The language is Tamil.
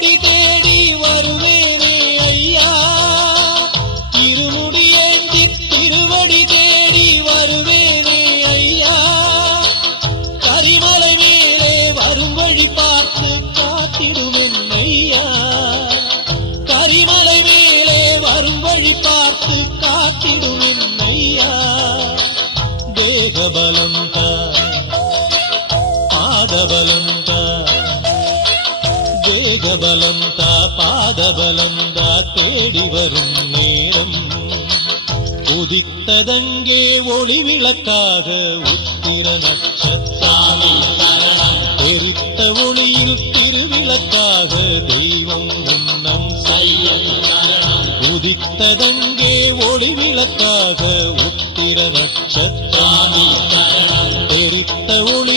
திருவடி தேடி வருவேனே ஐயா, இருமுடியேந்தி திருவடி தேடி வருவேனே ஐயா, கரிமலை மேலே வரும் வழி பார்த்து காத்திடுவேன் ஐயா, கரிமலை மேலே வரும் வழி பார்த்து காத்திடுவேன் ஐயா. தேகபலம் தா, பாதபலம் தா, தேகபலம் தா, பாதபலம் தா, தேடி வரும் நேரம் உதித்ததங்கே ஒளி விளக்காக உத்திர நட்சத்திரம், எரித்த ஒளியில் திருவிளக்காக தெய்வம் முன்னம் செல்லும், உதித்ததங்கே ஒளி விளக்காக உத்திர நட்சத்திரம், எரித்த ஒளி